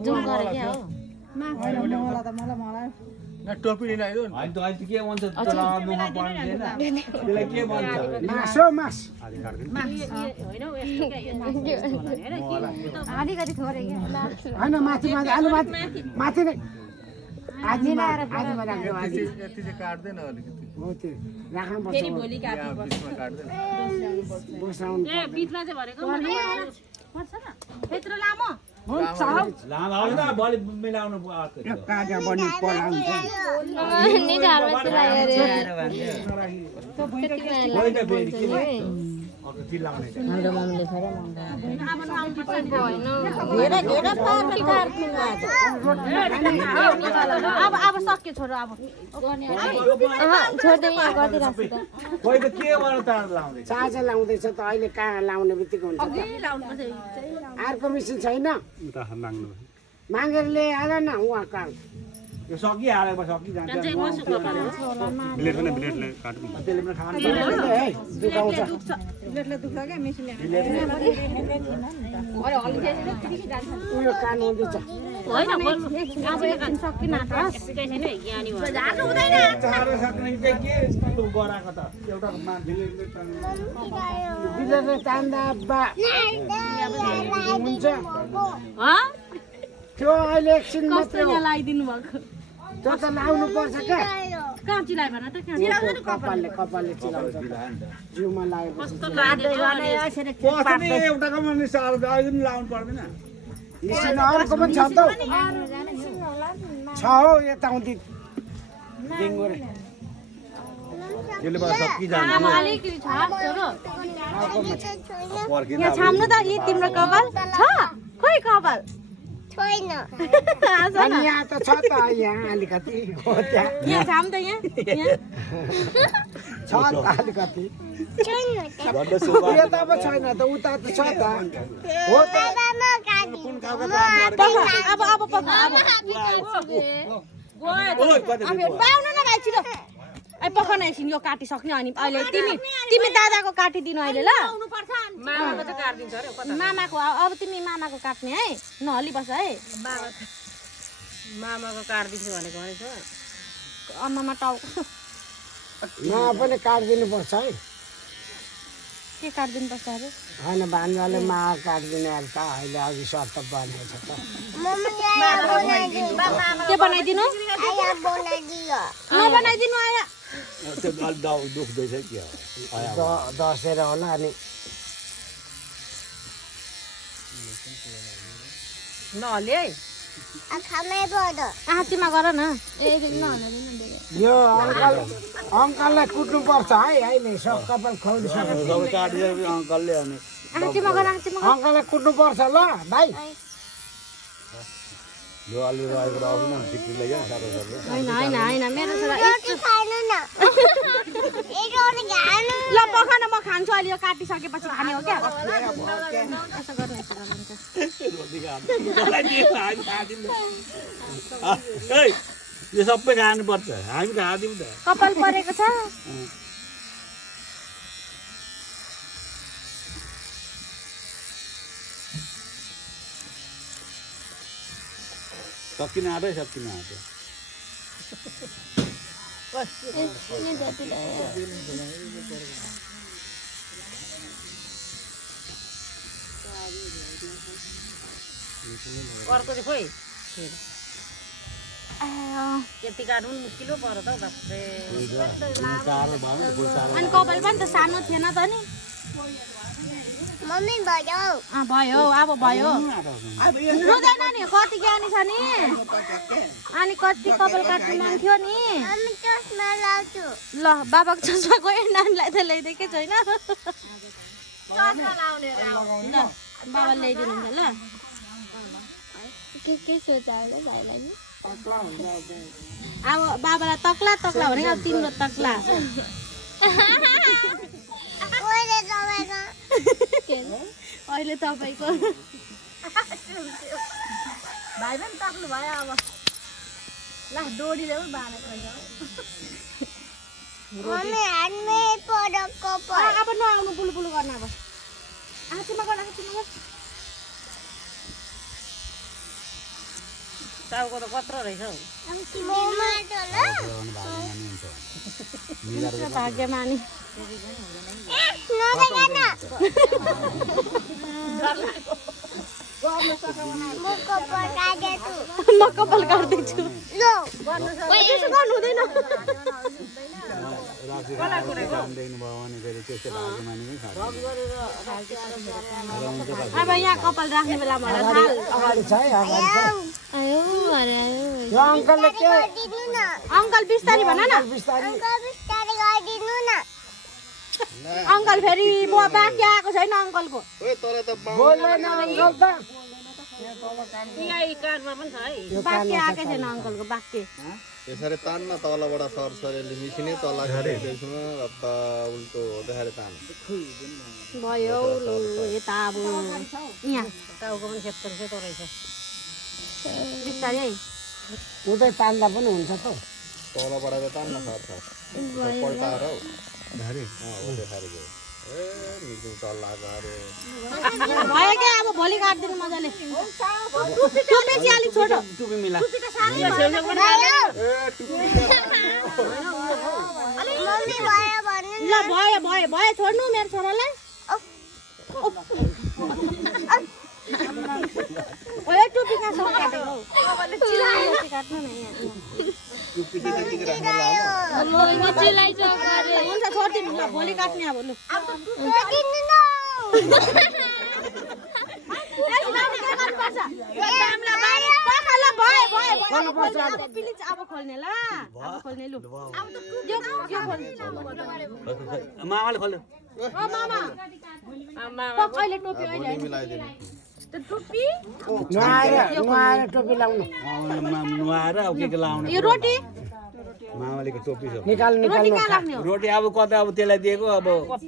zoom गरे क्या हो टोपी लिन आइदो होइन त अहिले के भन्छ तल नुमा पर्दैन त्यसलाई के भन्छ मास अलिकति थोरै क्या होइन माथि आलु माथि नै आदि राख्नु यति चाहिँ काट्दैन अलिकति हो त्यो राख्नुपर्छ फेरि भोलि काट्नु बिचमा काट्दैन बसाउनु ए बिचमा चाहिँ भनेको पर्छ न त्यत्रो लामो हुन्छ लामो आउँछ बलि मिलाउनु पर्छ काट्या बनि पलाउँछ नि घरमा चिलाइ गरे बलि त फेरि के अब चिल्लाउने हाम्रो मम्मीले फेरि घेरा पार्टी काट्नु अब सक्यो छोरो अब छोड्दै यहाँ गरिदिइराख्छु त कोही त के गर्नु तार लाउँदै चार्जर लाउँदैछ त अहिले कहाँ लाउने बित्तिकै हुन्छ अर्को मिसिन छैन मागेर ल्याएर न उहाँ कहाँ यो सकिहालेको सकिजान्छ ब्लेडले काट्नु त्यसले पनि खानु दुखाउँछ उयो कान हुँदैछ होइन सकिन चारो सक्ने चाहिँ के गराएको त एउटा मान्छेले बिलेर तान्दा हुन्छ त्यो अहिले एकछिन मात्रै हो लगाइदिनु भएको त्यो त लाउनु पर्छ क्या कहाँ चिलाइ भन त कपालले चिलाउँछ जिउमा लागेपछि पस्ने एउटाको पनि साह्रो त अहिले पनि लाउनु पर्दैन मिसिन अर्को पनि छ त छ हौ यताउति डेङ्गुरे त्यसले गर्दा सकिजान्छ अलिकति छ छोरो पर्खिन यहाँ छाम्नु त यी तिम्रो कपाल छ खोइ कपाल छैन अनि यहाँ त छ त यहाँ अलिकति हो त्यहाँ यहाँ छाम त यहाँ छ त अलिकति छैन यो त अब छैन त उता त छ त हो त अब पाउनु न भाइ छिटो पकाउन एकछिन यो काटिसक्ने अनि अहिले तिमी दादाको काटिदिनु अहिले ल मामाको अब तिमी मामाको काट्ने है नहली बस है मामाको काट्दिन्छु भनेको भनेछ आमामा टाउको यहाँ पनि काटिदिनु पर्छ है के काटिदिनु पर्छ अरे होइन भान्जाले मा काटिदिने त अहिले अघि सर्त बनेको छ के बनाइदिनु नबनाइदिनु आयो दुख्दैछ के हो दसेर होला अनि नहले है आँचीमा गर न यो अङ्कललाई कुट्नु पर्छ है अहिले सब कपाल खोलिसकेको सबै काटिदियो अङ्कलले अनि आँचीमा गर अङ्कललाई कुट्नु पर्छ ल भाइ यो अलि रहेको आउँदैन टिक्रीले क्या साह्रो साह्रो होइन मेरो छोरा ल पकाउन म खान्छु अहिले यो काटिसकेपछि खाने हो क्या यसो गर्नु यो सबै खानुपर्छ हामी खादिउँ त कपाल परेको छ सकिन आँटै सकिन आँटो अर्को चाहिँ खोइ त्यति काट्नु पनि मुस्किल पो पर्यो त हौ बाप्रे अनि कपाल पनि त सानो थिएन त नि मम्मी भयो भयो अब भयो रुँदैन नि कति ज्ञानी छ नि अनि कति कपाल काट्नु मान्थ्यो नि मम्मी चस्मा लाउँछु ल बाबाको चस्मा गयो नानीलाई त ल्याइदिएकै छैन बाबा ल्याइदिनुहुन्छ ल के सोचा होला भाइलाई नि अब बाबालाई तक्ला तक्ला भने अब तिम्रो तक्ला अहिले तपाईँको भाइ पनि तक्नु भयो अब ल डोरीले पनि बाँधेको मम्मी हातमै परेको अब नआउनु पुलुपुलु गर्न अब टाउको त कत्रो रहेछ हौ भाग्यमानी म कपाल काट्दैछु त्यसो गर्नु हुँदैन अब यहाँ कपाल राख्ने बेलामा होला थाल अगाडि छ है आयो अरे आयो यो अङ्कलले के अङ्कल बिस्तारी भन न बिस्तारी अङ्कल फेरि बुवा बाँकी आएको छैन अङ्कलको बोल्दैन अङ्कल त यही कानमा पनि छ है बाँकी आएकै छैन अङ्कलको बाँकी यसरी तान्न तलबाट सरसरीले मिसिने तल देख्नु अब उल्टो देखाएर तान भयो लु यता अब यहाँ टाउको पनि सेतो सेतो रहेछ बिस्तारी है उतै तान्दा पनि हुन्छ त तलबाट चाहिँ तान्न सरसर पल्टाएर हौ देखाएर गयो ए मिटिङ चल्ला गरे भयो क्या अब भोलि काटिदिनु मजाले टोपी चाहिँ अलिक छोटो टुपी मिला ल भयो भयो भयो छोड्नु मेरो छोरालाई ओए टोपी कहाँ छ काटेको टोपी काट्नु न यहाँ हुन्छ छोडिदिनु ल भोलि काट्ने अब लु अब खोल्ने ल अब खोल्ने लु मामाले खोल्यो मामा कहिले टोपी अहिले मिलाइदिनु टोपी नुहाएर टोपी लाउनु नुहाएर अब के लाउने यो रोटी मामाले टोपी छ निकाल्नु रोटी कहाँ राख्ने हो रोटी अब कता अब त्यसलाई दिएको अब